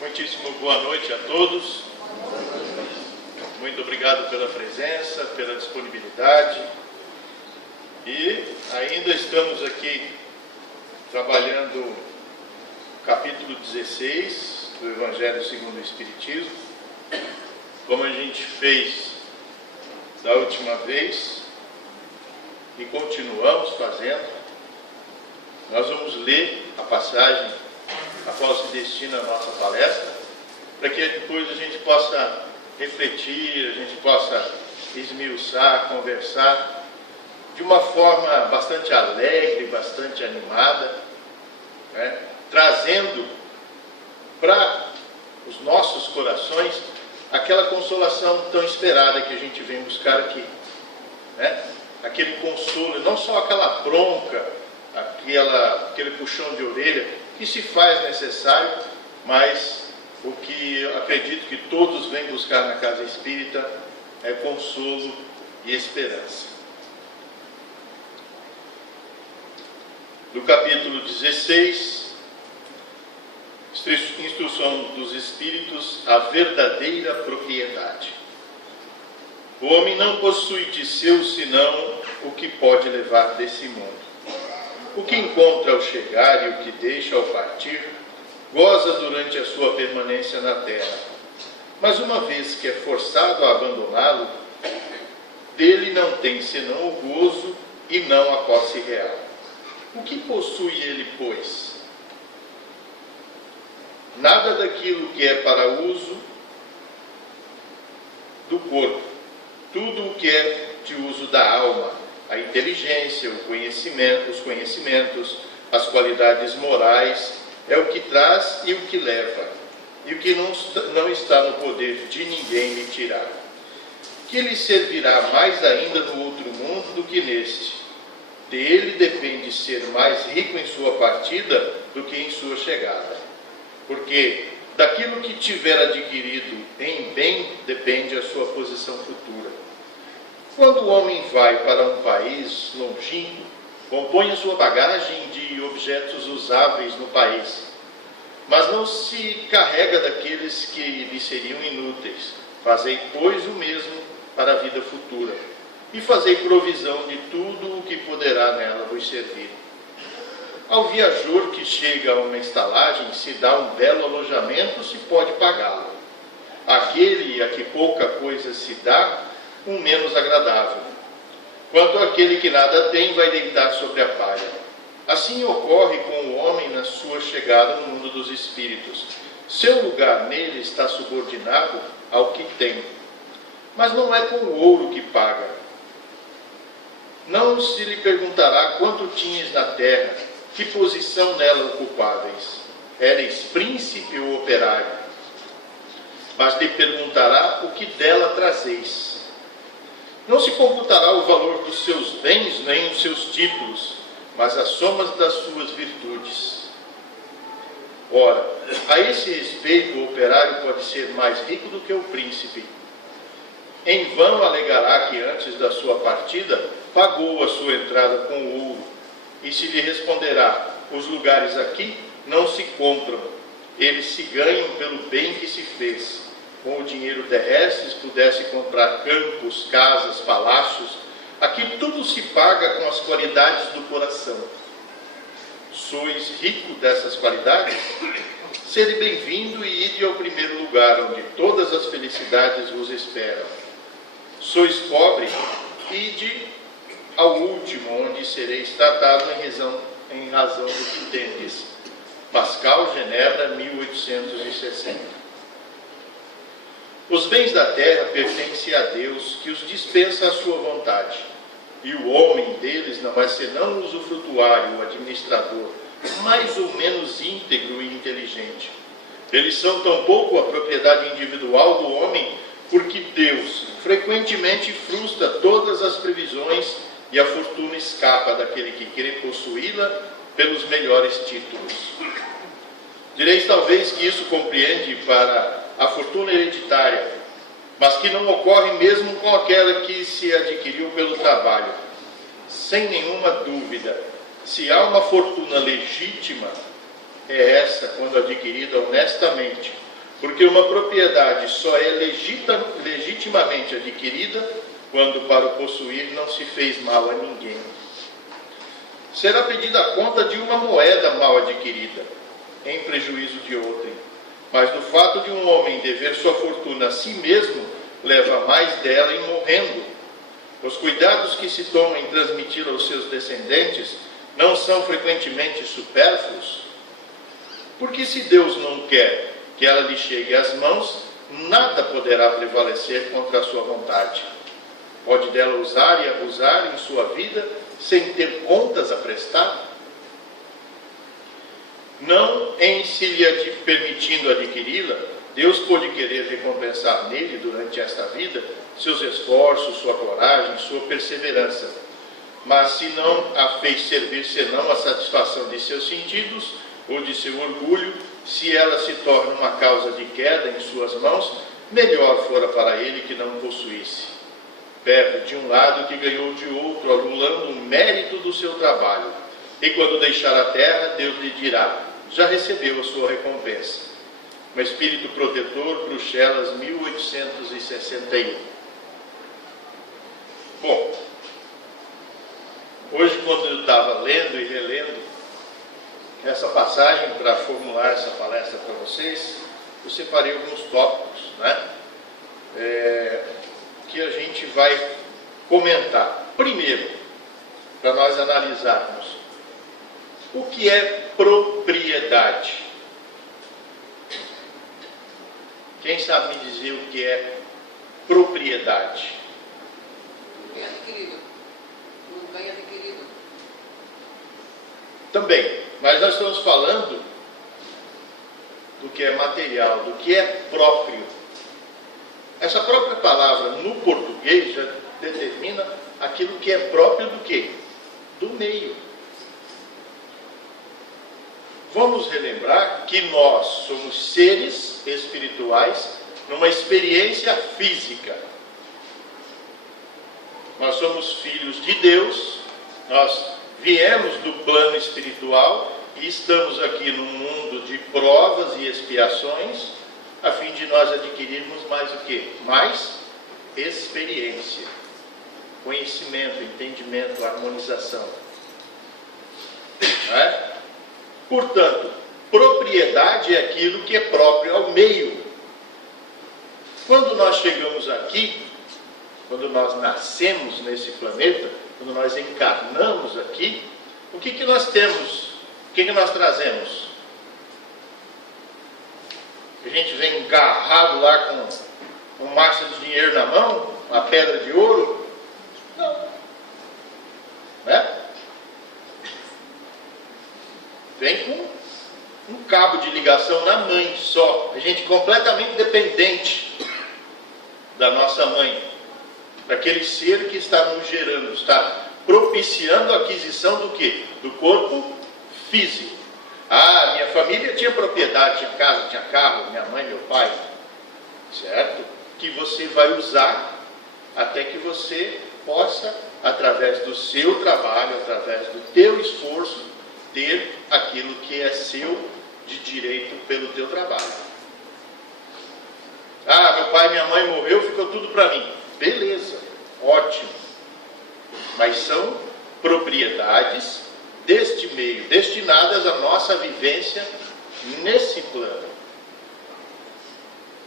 Muitíssimo boa noite a todos. Muito obrigado pela presença, pela disponibilidade. E ainda estamos aqui trabalhando o capítulo 16 do Evangelho segundo o Espiritismo. Como a gente fez da última vez e continuamos fazendo, nós vamos ler a passagem a qual se destina a nossa palestra, para que depois a gente possa refletir, a gente possa esmiuçar, conversar de uma forma bastante alegre, bastante animada, né? Trazendo para os nossos corações aquela consolação tão esperada que a gente vem buscar aqui, né? Aquele consolo, não só aquela bronca, aquele puxão de orelha que se faz necessário, mas o que eu acredito que todos vêm buscar na casa espírita é consolo e esperança. No capítulo 16, instrução dos espíritos, a verdadeira propriedade. O homem não possui de seu senão o que pode levar desse mundo. O que encontra ao chegar e o que deixa ao partir, goza durante a sua permanência na terra. Mas uma vez que é forçado a abandoná-lo, dele não tem senão o gozo e não a posse real. O que possui ele, pois? Nada daquilo que é para uso do corpo, tudo o que é de uso da alma, a inteligência, o conhecimento, os conhecimentos, as qualidades morais, é o que traz e o que leva, e o que não está no poder de ninguém lhe tirar. Que lhe servirá mais ainda no outro mundo do que neste. Dele depende ser mais rico em sua partida do que em sua chegada. Porque daquilo que tiver adquirido em bem depende a sua posição futura. Quando o homem vai para um país longínquo, compõe a sua bagagem de objetos usáveis no país, mas não se carrega daqueles que lhe seriam inúteis. Fazei, pois, o mesmo para a vida futura, e fazei provisão de tudo o que poderá nela vos servir. Ao viajor que chega a uma estalagem, se dá um belo alojamento, se pode pagá-lo. Aquele a que pouca coisa se dá, um menos agradável. Quanto àquele que nada tem, vai deitar sobre a palha. Assim ocorre com o homem na sua chegada no mundo dos espíritos. Seu lugar nele está subordinado ao que tem. Mas não é com o ouro que paga. Não se lhe perguntará quanto tinhas na terra, que posição nela ocupáveis. Eres príncipe ou operário. Mas lhe perguntará o que dela trazeis. Não se computará o valor dos seus bens, nem os seus títulos, mas as somas das suas virtudes. Ora, a esse respeito, o operário pode ser mais rico do que o príncipe. Em vão alegará que antes da sua partida, pagou a sua entrada com ouro. E se lhe responderá, os lugares aqui não se compram, eles se ganham pelo bem que se fez. Com o dinheiro terrestre pudesse comprar campos, casas, palácios. Aqui tudo se paga com as qualidades do coração. Sois rico dessas qualidades? Sede bem-vindo e ide ao primeiro lugar, onde todas as felicidades vos esperam. Sois pobre? Ide ao último, onde sereis tratado em razão do que tendes. Pascal, Genebra, 1860. Os bens da terra pertencem a Deus, que os dispensa à sua vontade. E o homem deles não é senão usufrutuário, o administrador, mais ou menos íntegro e inteligente. Eles são tampouco a propriedade individual do homem, porque Deus frequentemente frustra todas as previsões e a fortuna escapa daquele que quer possuí-la pelos melhores títulos. Direis talvez que isso compreende para a fortuna hereditária, mas que não ocorre mesmo com aquela que se adquiriu pelo trabalho. Sem nenhuma dúvida, se há uma fortuna legítima, é essa quando adquirida honestamente, porque uma propriedade só é legitimamente adquirida quando para o possuir não se fez mal a ninguém. Será pedida a conta de uma moeda mal adquirida, em prejuízo de outrem, mas do fato de um homem dever sua fortuna a si mesmo, leva mais dela em morrendo. Os cuidados que se tomam em transmiti-la aos seus descendentes não são frequentemente supérfluos? Porque se Deus não quer que ela lhe chegue às mãos, nada poderá prevalecer contra a sua vontade. Pode dela usar e abusar em sua vida sem ter contas a prestar? Não em se lhe permitindo adquiri-la, Deus pode querer recompensar nele, durante esta vida, seus esforços, sua coragem, sua perseverança. Mas se não a fez servir senão a satisfação de seus sentidos ou de seu orgulho, se ela se torna uma causa de queda em suas mãos, melhor fora para ele que não possuísse. Perde de um lado que ganhou de outro, anulando o mérito do seu trabalho. E quando deixar a terra, Deus lhe dirá: já recebeu a sua recompensa. Um Espírito Protetor, Bruxelas, 1861. Bom, hoje, quando eu estava lendo e relendo essa passagem para formular essa palestra para vocês, eu separei alguns tópicos, que a gente vai comentar. Primeiro, para nós analisarmos o que é propriedade. Quem sabe me dizer o que é propriedade? Bem adquirido. Um bem adquirido. Também, mas nós estamos falando do que é material, do que é próprio. Essa própria palavra no português já determina aquilo que é próprio do quê? Do meio. Vamos relembrar que nós somos seres espirituais numa experiência física. Nós somos filhos de Deus, nós viemos do plano espiritual e estamos aqui num mundo de provas e expiações, a fim de nós adquirirmos mais o quê? Mais experiência, conhecimento, entendimento, harmonização. Não é? Portanto, propriedade é aquilo que é próprio ao meio. Quando nós chegamos aqui, quando nós nascemos nesse planeta, quando nós encarnamos aqui, o que nós temos? O que nós trazemos? A gente vem engarrado lá com um maço de dinheiro na mão, uma pedra de ouro? Não. Né? Vem com um cabo de ligação na mãe só. A gente completamente dependente da nossa mãe, daquele ser que está nos gerando, está propiciando a aquisição do quê? Do corpo físico. Ah, minha família tinha propriedade, tinha casa, tinha carro, minha mãe, meu pai, certo? Que você vai usar até que você possa, através do seu trabalho, através do teu esforço, ter aquilo que é seu de direito pelo teu trabalho. Ah, meu pai e minha mãe morreu, ficou tudo para mim. Beleza, ótimo. Mas são propriedades deste meio, destinadas à nossa vivência nesse plano.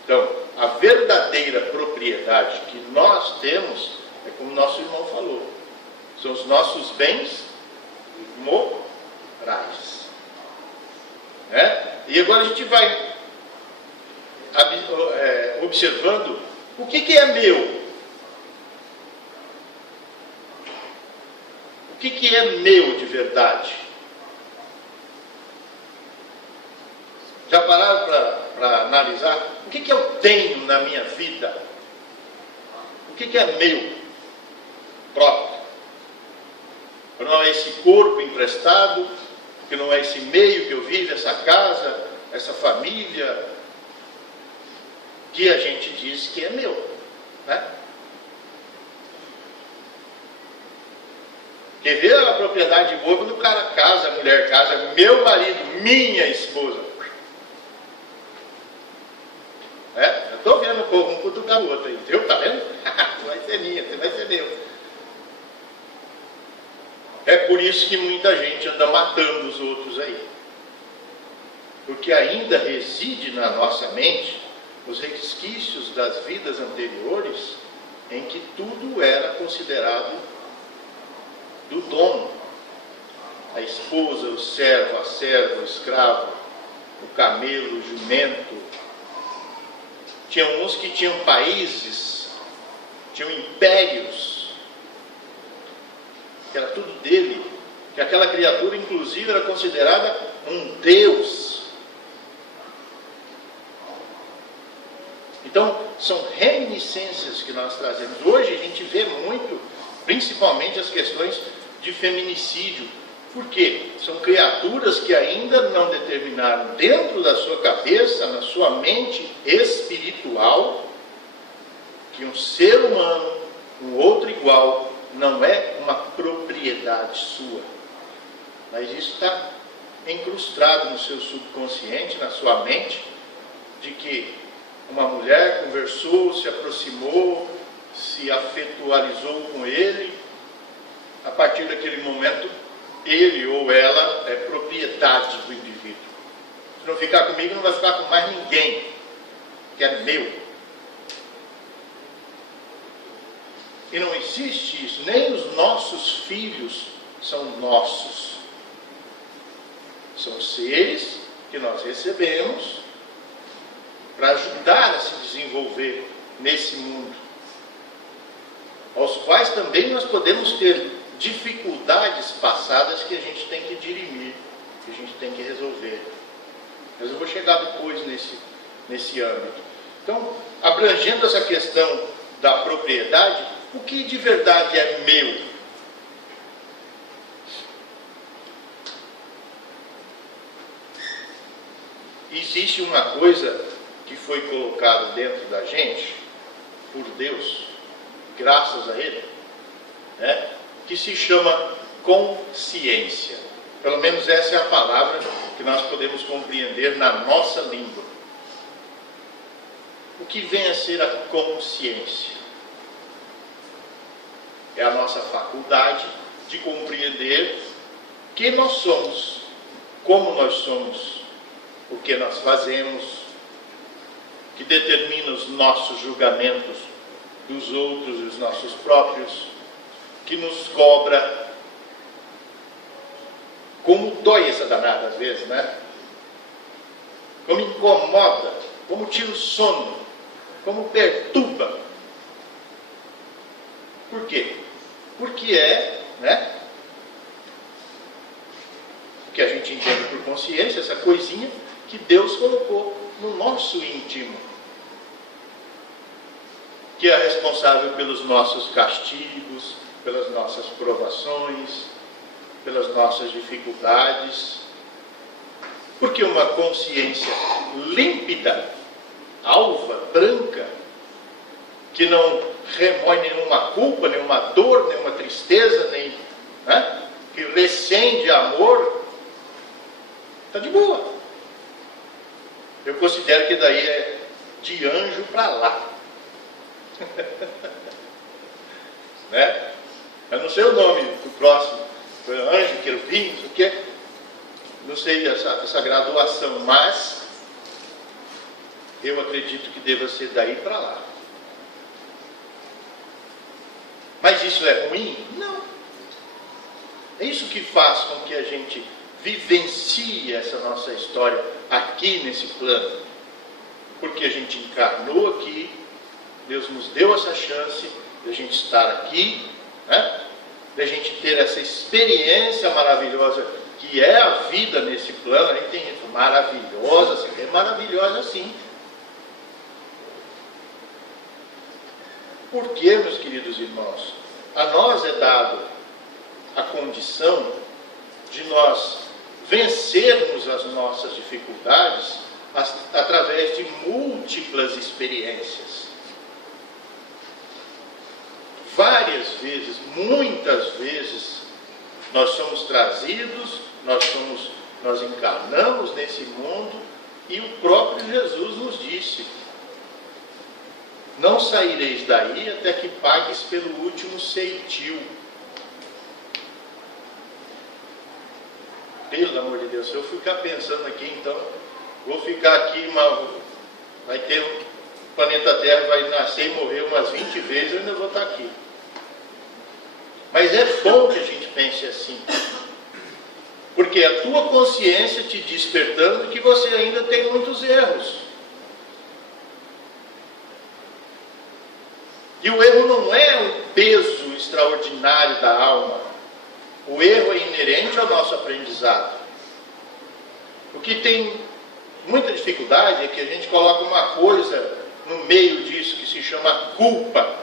Então, a verdadeira propriedade que nós temos é como nosso irmão falou, são os nossos bens morais. E agora a gente vai observando o que é meu. O que é meu de verdade? Já pararam para analisar? O que eu tenho na minha vida? O que é meu próprio? Que não é esse corpo emprestado, que não é esse meio que eu vivo, essa casa, essa família, que a gente diz que é meu, né? Quer ver a propriedade boa quando o cara casa, a mulher casa, meu marido, minha esposa. Estou vendo o povo um cutucar o outro aí. Viu? Tá vendo? Você vai ser minha, você vai ser meu. É por isso que muita gente anda matando os outros aí. Porque ainda reside na nossa mente os resquícios das vidas anteriores em que tudo era considerado do dono. A esposa, o servo, a serva, o escravo, o camelo, o jumento. Tinham uns que tinham países, tinham impérios, que era tudo dele, que aquela criatura inclusive era considerada um deus. Então, são reminiscências que nós trazemos. Hoje a gente vê muito, principalmente as questões de feminicídio. Por quê? São criaturas que ainda não determinaram dentro da sua cabeça, na sua mente espiritual, que um ser humano, um outro igual, não é uma propriedade sua. Mas isso está incrustado no seu subconsciente, na sua mente, de que uma mulher conversou, se aproximou, se afetualizou com ele. A partir daquele momento, ele ou ela é propriedade do indivíduo. Se não ficar comigo, não vai ficar com mais ninguém, que é meu. E não existe isso, nem os nossos filhos são nossos. São seres que nós recebemos para ajudar a se desenvolver nesse mundo, aos quais também nós podemos ter dificuldades passadas que a gente tem que dirimir, que a gente tem que resolver. Mas eu vou chegar depois nesse âmbito. Então, abrangendo essa questão da propriedade, o que de verdade é meu? Existe uma coisa que foi colocado dentro da gente, por Deus, graças a Ele, né, que se chama consciência. Pelo menos essa é a palavra que nós podemos compreender na nossa língua. O que vem a ser a consciência? É a nossa faculdade de compreender quem nós somos, como nós somos, o que nós fazemos, que determina os nossos julgamentos dos outros e os nossos próprios, que nos cobra. Como dói essa danada às vezes, né? Como incomoda, como tira o sono, como perturba. Por quê? Porque né? Que a gente entende por consciência, essa coisinha que Deus colocou no nosso íntimo, que é responsável pelos nossos castigos, pelas nossas provações, pelas nossas dificuldades. Porque uma consciência límpida, alva, branca, que não remói nenhuma culpa, nenhuma dor, nenhuma tristeza, né? Que recende amor, está de boa. Eu considero que daí é de anjo para lá. Né? Eu não sei o nome do próximo, foi anjo, querubim, não sei o quê. Não sei essa graduação, mas eu acredito que deva ser daí para lá. Mas isso é ruim? Não. É isso que faz com que a gente vivencie essa nossa história aqui nesse plano. Porque a gente encarnou aqui, Deus nos deu essa chance de a gente estar aqui, né? De a gente ter essa experiência maravilhosa que é a vida nesse plano. Aí tem gente maravilhosa, é maravilhosa sim. Por que, meus queridos irmãos? A nós é dado a condição de nós vencermos as nossas dificuldades através de múltiplas experiências. Várias vezes, muitas vezes, nós somos trazidos, nós encarnamos nesse mundo, e o próprio Jesus nos disse: não saireis daí até que pagues pelo último ceitil. Pelo amor de Deus, se eu ficar pensando aqui, então, vou ficar aqui, vai ter o planeta Terra, vai nascer e morrer umas 20 vezes, eu ainda vou estar aqui. Mas é bom que a gente pense assim, porque a tua consciência te despertando que você ainda tem muitos erros. E o erro não é um peso extraordinário da alma. O erro é inerente ao nosso aprendizado. O que tem muita dificuldade é que a gente coloca uma coisa no meio disso que se chama culpa.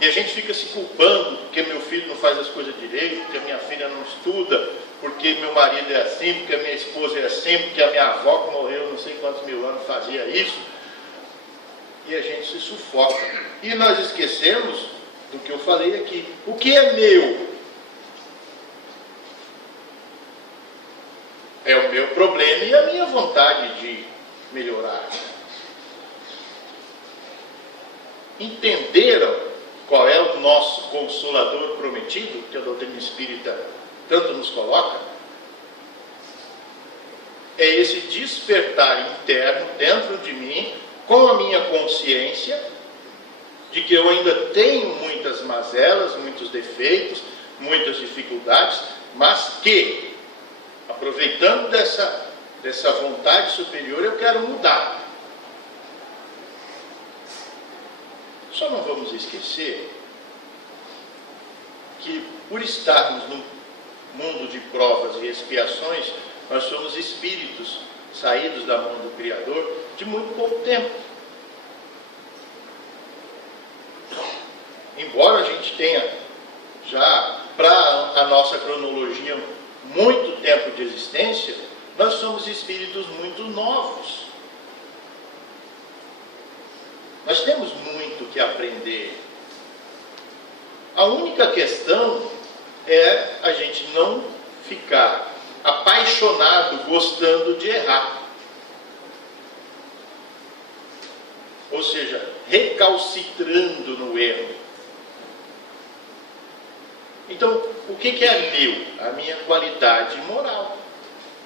E a gente fica se culpando porque meu filho não faz as coisas direito, porque a minha filha não estuda, porque meu marido é assim, porque a minha esposa é assim, porque a minha avó que morreu não sei quantos mil anos fazia isso. E a gente se sufoca. E nós esquecemos do que eu falei aqui. O que é meu? É o meu problema e a minha vontade de melhorar. Entenderam qual é o nosso consolador prometido, que a doutrina espírita tanto nos coloca? É esse despertar interno dentro de mim, com a minha consciência, de que eu ainda tenho muitas mazelas, muitos defeitos, muitas dificuldades, mas que, aproveitando dessa vontade superior, eu quero mudar. Só não vamos esquecer que, por estarmos num mundo de provas e expiações, nós somos espíritos saídos da mão do Criador de muito pouco tempo. Embora a gente tenha já, para a nossa cronologia, muito tempo de existência, nós somos espíritos muito novos. Nós temos muito que aprender. A única questão é a gente não ficar apaixonado, gostando de errar. Ou seja, recalcitrando no erro. Então, o que é meu? A minha qualidade moral.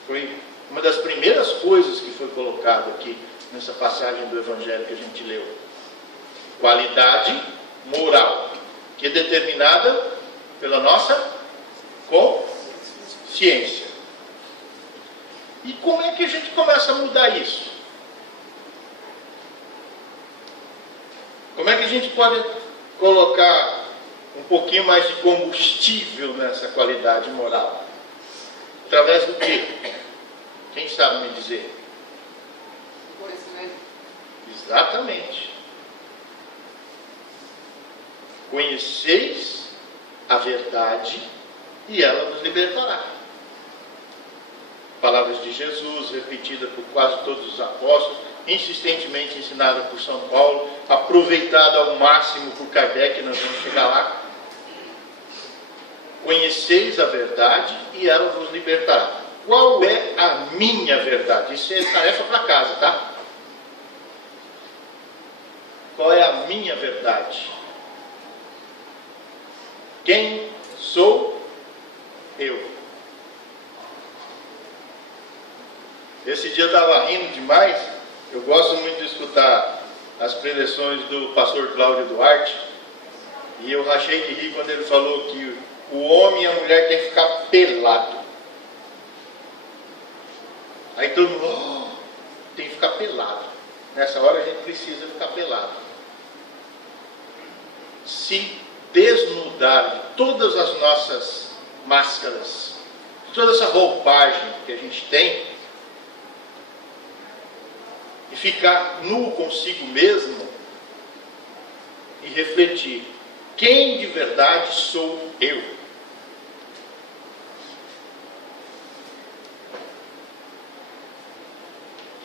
Foi uma das primeiras coisas que foi colocado aqui nessa passagem do Evangelho que a gente leu. Qualidade moral, que é determinada pela nossa consciência. E como é que a gente começa a mudar isso? Como é que a gente pode colocar um pouquinho mais de combustível nessa qualidade moral? Através do quê? Quem sabe me dizer? Conhecimento. Exatamente. Conheceis a verdade e ela nos libertará. Palavras de Jesus, repetidas por quase todos os apóstolos, insistentemente ensinada por São Paulo, aproveitada ao máximo por Kardec, nós vamos chegar lá. Conheceis a verdade e ela vos libertará. Qual é a minha verdade? Isso é tarefa para casa, tá? Qual é a minha verdade? Quem sou eu? Esse dia eu estava rindo demais. Eu gosto muito de escutar as preleções do pastor Cláudio Duarte. E eu rachei de rir quando ele falou que o homem e a mulher têm que ficar pelado. Aí todo mundo, tem que ficar pelado. Nessa hora a gente precisa ficar pelado. Se desnudar de todas as nossas máscaras, toda essa roupagem que a gente tem, e ficar nu consigo mesmo e refletir: quem de verdade sou eu?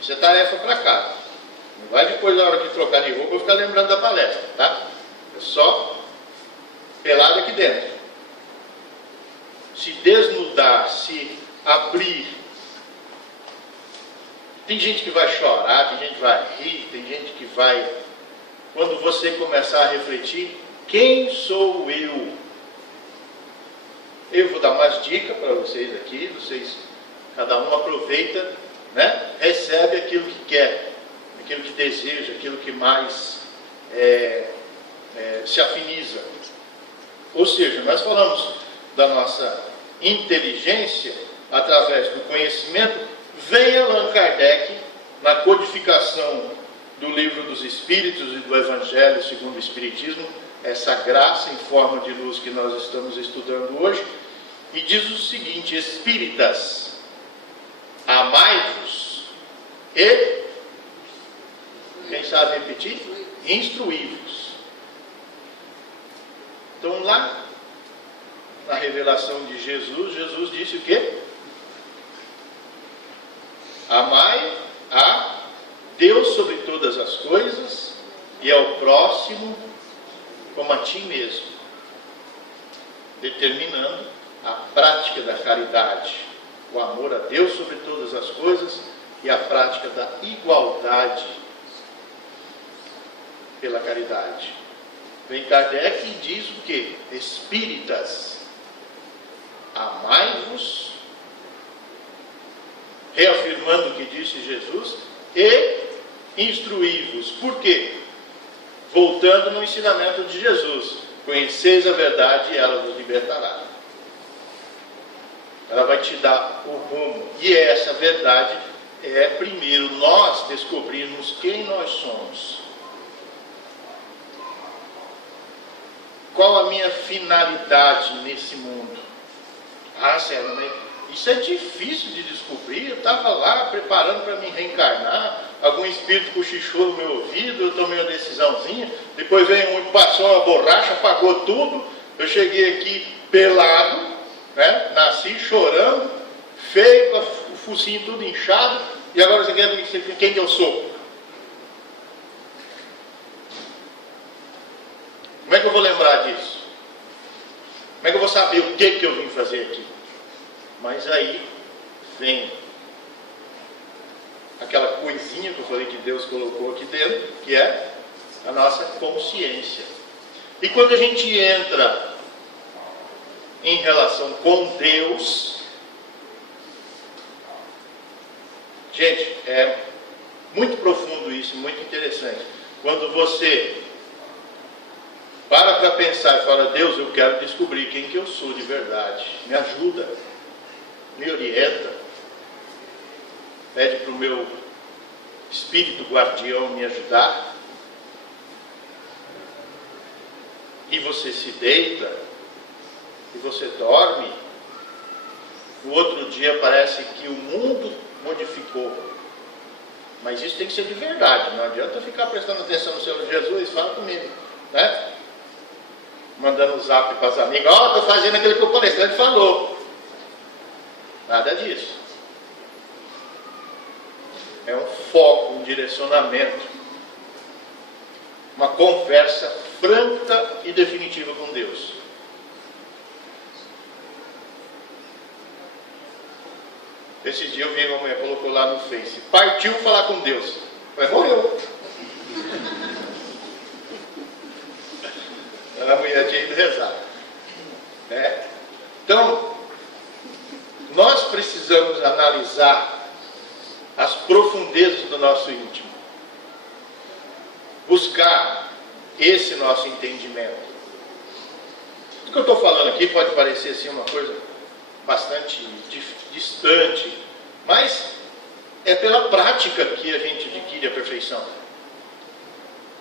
Isso é tarefa para casa. Não vai depois, na hora de trocar de roupa, eu ficar lembrando da palestra, tá? É só pelado aqui dentro. Se desnudar, se abrir, Tem gente que vai chorar, tem gente que vai rir, tem gente que vai... Quando você começar a refletir, quem sou eu? Eu vou dar umas dicas para vocês aqui, cada um aproveita, né? Recebe aquilo que quer, aquilo que deseja, aquilo que mais se afiniza. Ou seja, nós falamos da nossa inteligência através do conhecimento. Vem Allan Kardec, na codificação do Livro dos Espíritos e do Evangelho segundo o Espiritismo, essa graça em forma de luz que nós estamos estudando hoje, e diz o seguinte: espíritas, amai-vos e, quem sabe repetir? Instruí-vos. Então lá, na revelação de Jesus, Jesus disse o quê? Amai a Deus sobre todas as coisas e ao próximo como a ti mesmo, determinando a prática da caridade, o amor a Deus sobre todas as coisas e a prática da igualdade pela caridade. Vem Kardec e diz o quê? Espíritas, amai-vos, reafirmando o que disse Jesus, e instruí-vos. Por quê? Voltando no ensinamento de Jesus: conheceis a verdade e ela vos libertará. Ela vai te dar o rumo, e essa verdade é primeiro nós descobrirmos quem nós somos. Qual a minha finalidade nesse mundo? Célio, mas isso é difícil de descobrir. Eu estava lá preparando para me reencarnar, algum espírito cochichou no meu ouvido, eu tomei uma decisãozinha, depois veio um, passou uma borracha, apagou tudo, eu cheguei aqui pelado, né? Nasci chorando, feio, com o focinho tudo inchado, e agora você quer dizer quem que eu sou? Como é que eu vou lembrar disso? Como é que eu vou saber o que eu vim fazer aqui? Mas aí vem aquela coisinha que eu falei que Deus colocou aqui dentro, que é a nossa consciência. E quando a gente entra em relação com Deus, gente, é muito profundo isso, muito interessante. Quando você para pensar e fala: Deus, eu quero descobrir quem que eu sou de verdade, me ajuda, me orienta, pede para o meu espírito guardião me ajudar, e você se deita, e você dorme, no outro dia parece que o mundo modificou. Mas isso tem que ser de verdade, não adianta ficar prestando atenção no Senhor Jesus, fala comigo, né? Mandando um zap para as amigas: estou fazendo aquilo que o palestrante falou. Nada disso. É um foco, um direcionamento, uma conversa franca e definitiva com Deus. Esse dia eu vi uma mulher, colocou lá no Face: partiu falar com Deus. Mas morreu. A mulher tinha ido rezar. Né? Então, nós precisamos analisar as profundezas do nosso íntimo. Buscar esse nosso entendimento. O que eu estou falando aqui pode parecer assim uma coisa bastante distante, mas é pela prática que a gente adquire a perfeição.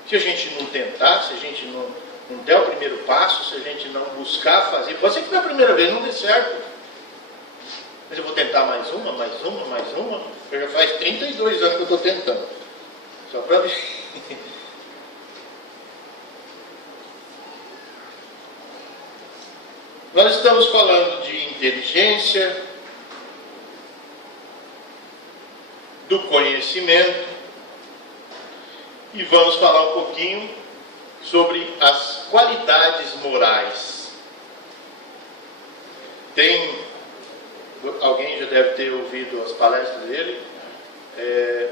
Se a gente não tentar, se a gente não der o primeiro passo, se a gente não buscar fazer, pode ser que na primeira vez não dê certo, mas eu vou tentar mais uma. Eu já faz 32 anos que eu estou tentando, só para ver. Nós estamos falando de inteligência, do conhecimento, e vamos falar um pouquinho sobre as qualidades morais. Alguém já deve ter ouvido as palestras dele,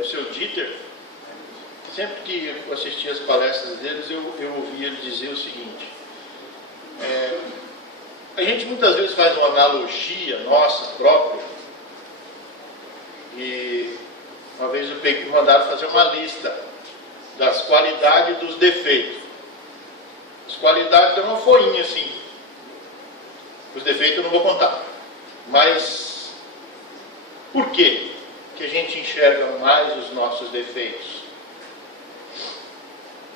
seu Dieter, sempre que eu assistia as palestras deles, eu ouvia ele dizer o seguinte: a gente muitas vezes faz uma analogia nossa própria, e uma vez eu mandaram fazer uma lista das qualidades e dos defeitos. As qualidades é uma folhinha assim, os defeitos eu não vou contar, mas por quê que a gente enxerga mais os nossos defeitos?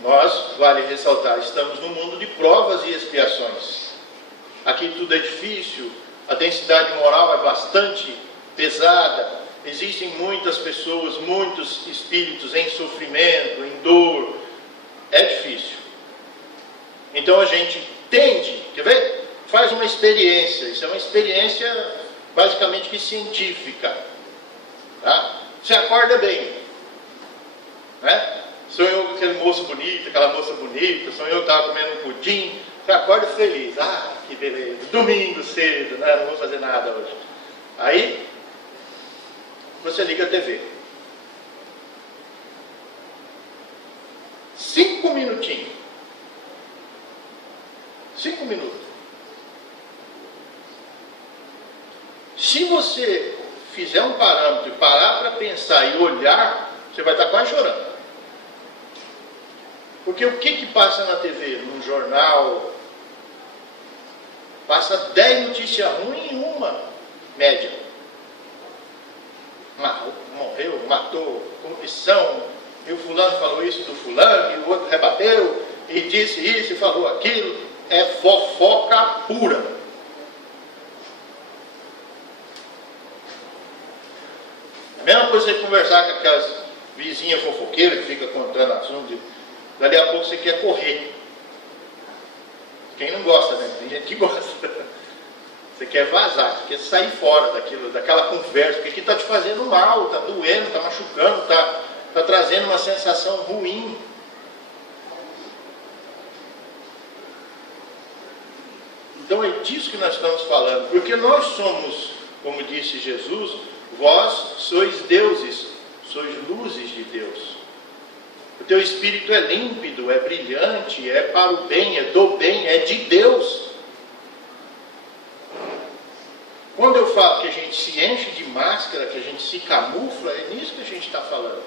Nós, vale ressaltar, estamos no mundo de provas e expiações. Aqui tudo é difícil, a densidade moral é bastante pesada, existem muitas pessoas, muitos espíritos em sofrimento, em dor, é difícil. Então a gente tende, quer ver? Faz uma experiência, isso é uma experiência basicamente que científica. Tá? Você acorda bem, né? Sou eu aquele moço bonito, aquela moça bonita, sou eu que estava comendo um pudim, você acorda feliz, que beleza, domingo cedo, né? Não vou fazer nada hoje. Aí, você liga a TV. 5 minutinhos. 5 minutos. Se você fizer um parâmetro e parar para pensar e olhar, você vai estar quase chorando. Porque o que passa na TV, num jornal? Passa 10 notícias ruins em uma média. Morreu, matou, corrupção, e o fulano falou isso do fulano, e o outro rebateu, e disse isso, e falou aquilo. É fofoca pura. A mesma coisa você conversar com aquelas vizinhas fofoqueiras que ficam contando assuntos, dali a pouco você quer correr. Quem não gosta, né? Tem gente que gosta. Você quer vazar, você quer sair fora daquela conversa, porque aqui está te fazendo mal, está doendo, está machucando, está trazendo uma sensação ruim. Então é disso que nós estamos falando, porque nós somos, como disse Jesus, vós sois deuses, sois luzes de Deus. O teu espírito é límpido, é brilhante, é para o bem, é do bem, é de Deus. Quando eu falo que a gente se enche de máscara, que a gente se camufla, é nisso que a gente está falando.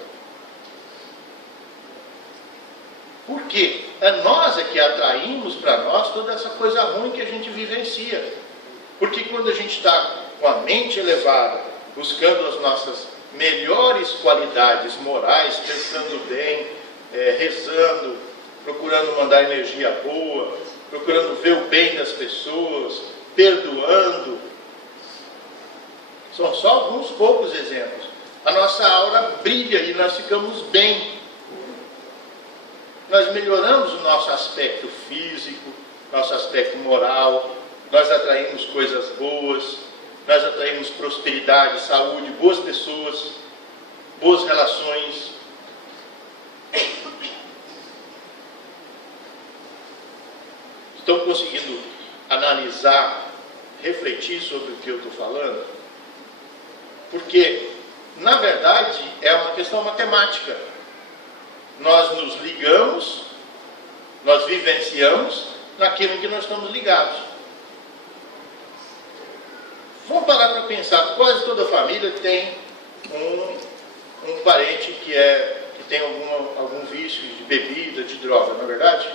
Por quê? Nós é que atraímos para nós toda essa coisa ruim que a gente vivencia. Porque quando a gente está com a mente elevada, buscando as nossas melhores qualidades morais, pensando bem, rezando, procurando mandar energia boa, procurando ver o bem das pessoas, perdoando. São só alguns poucos exemplos. A nossa aura brilha e nós ficamos bem. Nós melhoramos o nosso aspecto físico, nosso aspecto moral, nós atraímos coisas boas, nós atraímos prosperidade, saúde, boas pessoas, boas relações. Estão conseguindo analisar, refletir sobre o que eu estou falando? Porque, na verdade, é uma questão matemática. Nós nos ligamos, nós vivenciamos naquilo em que nós estamos ligados. Vamos parar para pensar, quase toda família tem um parente que tem algum vício de bebida, de droga, não é verdade?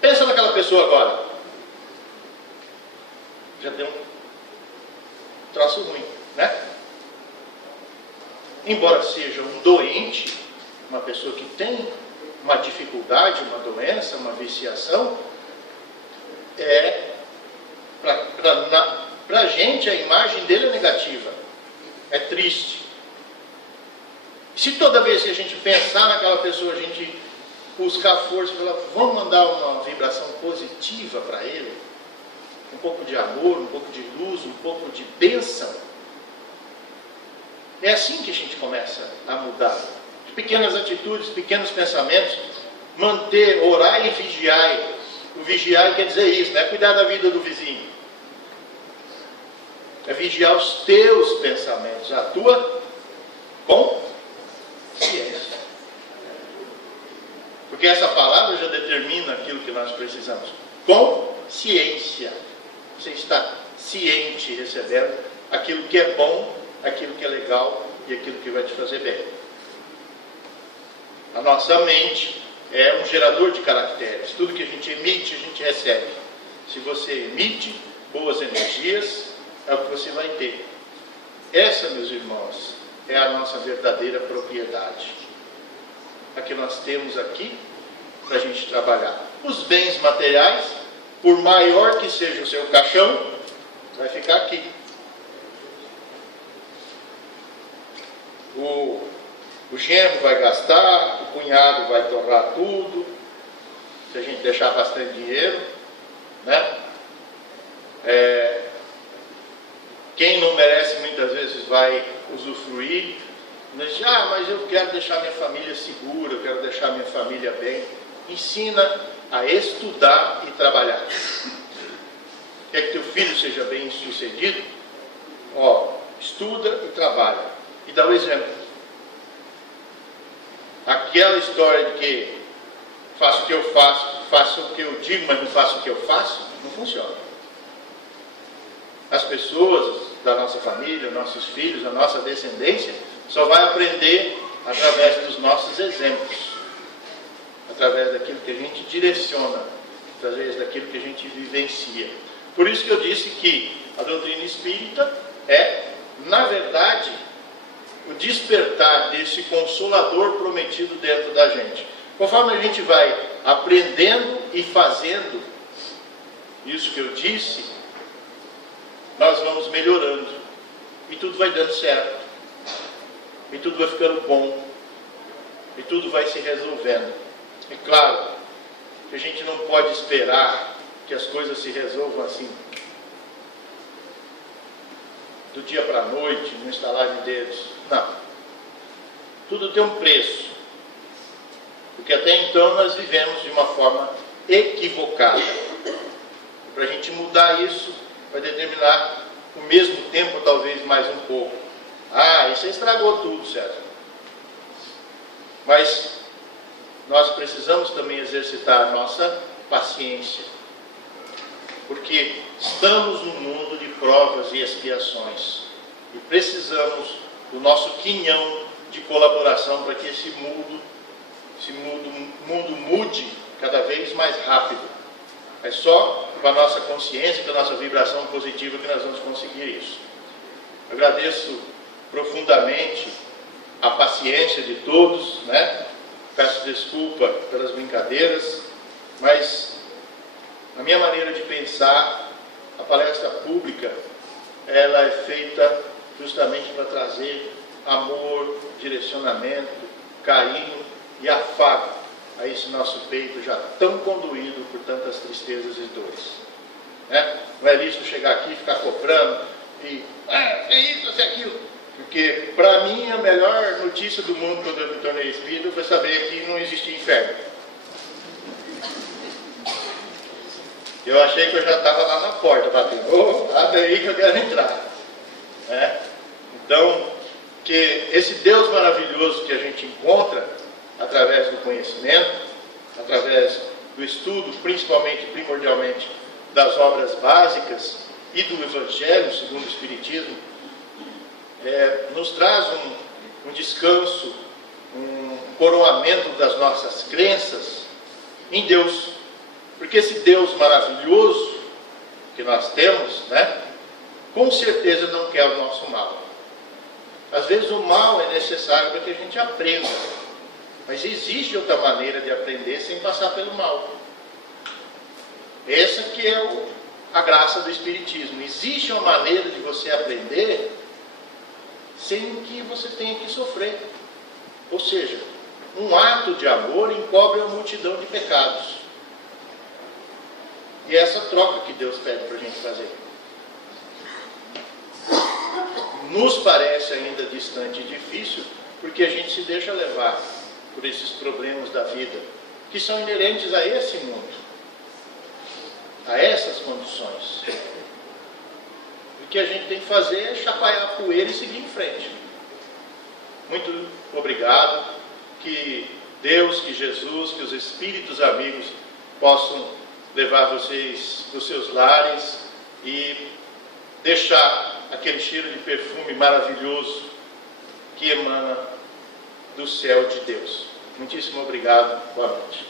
Pensa naquela pessoa agora. Já deu um troço ruim, né? Embora seja um doente, uma pessoa que tem uma dificuldade, uma doença, uma viciação, para a gente a imagem dele é negativa, é triste. Se toda vez que a gente pensar naquela pessoa, a gente buscar força e falar, vamos mandar uma vibração positiva para ele, um pouco de amor, um pouco de luz, um pouco de bênção, é assim que a gente começa a mudar. Pequenas atitudes, pequenos pensamentos, manter, orar e vigiar. O vigiar quer dizer isso, não é cuidar da vida do vizinho. É vigiar os teus pensamentos, a tua Porque essa palavra já determina aquilo que nós precisamos. Consciência. Você está ciente, recebendo aquilo que é bom, aquilo que é legal e aquilo que vai te fazer bem. A nossa mente é um gerador de caracteres. Tudo que a gente emite, a gente recebe. Se você emite boas energias, é o que você vai ter. Essa, meus irmãos, é a nossa verdadeira propriedade. A que nós temos aqui para a gente trabalhar. Os bens materiais, por maior que seja o seu caixão, vai ficar aqui. O genro vai gastar, o cunhado vai torrar tudo, se a gente deixar bastante dinheiro, né? Quem não merece muitas vezes vai usufruir, mas eu quero deixar minha família segura, eu quero deixar minha família bem. Ensina a estudar e trabalhar. Quer que teu filho seja bem sucedido? Estuda e trabalha. E dá o exemplo. Aquela história de que faço o que eu faço, faço o que eu digo, mas não faço o que eu faço, não funciona. As pessoas da nossa família, nossos filhos, a nossa descendência, só vai aprender através dos nossos exemplos, através daquilo que a gente direciona, através daquilo que a gente vivencia. Por isso que eu disse que a doutrina espírita é, na verdade, o despertar desse consolador prometido dentro da gente. Conforme a gente vai aprendendo e fazendo isso que eu disse, nós vamos melhorando e tudo vai dando certo, e tudo vai ficando bom, e tudo vai se resolvendo. É claro que a gente não pode esperar que as coisas se resolvam assim, do dia para a noite, no estalar de dedos. Não. Tudo tem um preço. Porque até então nós vivemos de uma forma equivocada. Para a gente mudar isso, vai determinar o mesmo tempo, talvez mais um pouco. Isso estragou tudo, certo? Mas nós precisamos também exercitar a nossa paciência. Porque estamos num mundo de provas e expiações. E precisamos do nosso quinhão de colaboração para que esse mundo mude cada vez mais rápido. É só com a nossa consciência, com a nossa vibração positiva que nós vamos conseguir isso. Eu agradeço profundamente a paciência de todos, né? Peço desculpa pelas brincadeiras, mas a minha maneira de pensar, a palestra pública, ela é feita justamente para trazer amor, direcionamento, carinho e afago a esse nosso peito já tão conduído por tantas tristezas e dores. Né? Não é lícito chegar aqui e ficar cobrando e é isso, é aquilo. Porque para mim a melhor notícia do mundo quando eu me tornei espírita foi saber que não existia inferno. Eu achei que eu já estava lá na porta, batendo. Abre aí que eu quero entrar. Então, que esse Deus maravilhoso que a gente encontra através do conhecimento, através do estudo, principalmente, primordialmente, das obras básicas e do Evangelho, segundo o Espiritismo, nos traz um descanso, um coroamento das nossas crenças em Deus. Porque esse Deus maravilhoso que nós temos, com certeza não quer o nosso mal. Às vezes o mal é necessário para que a gente aprenda. Mas existe outra maneira de aprender sem passar pelo mal. Essa que é a graça do Espiritismo. Existe uma maneira de você aprender sem que você tenha que sofrer. Ou seja, um ato de amor encobre uma multidão de pecados. E é essa troca que Deus pede para a gente fazer. Nos parece ainda distante e difícil, porque a gente se deixa levar por esses problemas da vida, que são inerentes a esse mundo, a essas condições. O que a gente tem que fazer é chacoalhar a poeira e seguir em frente. Muito obrigado, que Deus, que Jesus, que os Espíritos amigos possam levar vocês para os seus lares e deixar aquele cheiro de perfume maravilhoso que emana do céu de Deus. Muitíssimo obrigado. Boa noite.